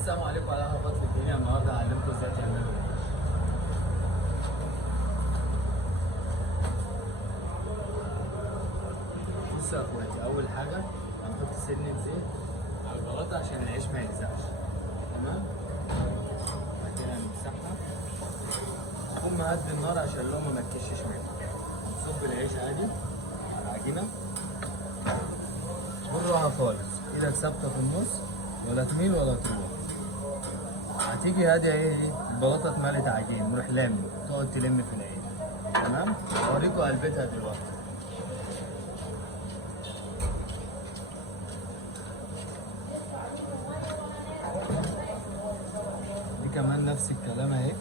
السلام عليكم على اهل بطل الدنيا. النهارده هعلمكم ازاي تعملوا ايه. بصوا يا اخواتي، اول حاجه هنحط سنه زيت على البلاطه عشان العيش ما يلزقش. تمام. بعد كده نمسحها، نقوم مهدي النار عشان اللقمه ما تكشش منها. نصب العيش عادي على العجينه بالراحه خالص، ايدك ثابته في النص، ولا تميل ولا تروح. هتيجي هاديه البلاطه اتملت عجين، نروح لامي تقعد تلم في العيش. تمام. اوريكم قلبتها دلوقتي. دي كمان نفس الكلام اهي.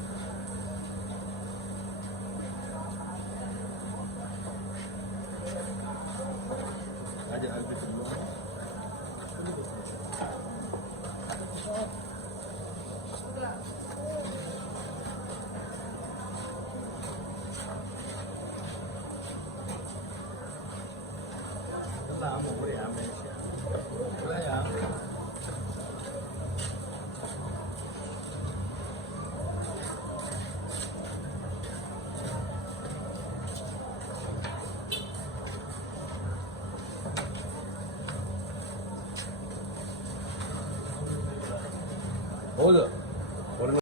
ادي قلبة اللقمه. يلا يا عم قول يا عم، ماشي يا عم. لا يا عم. هو ده.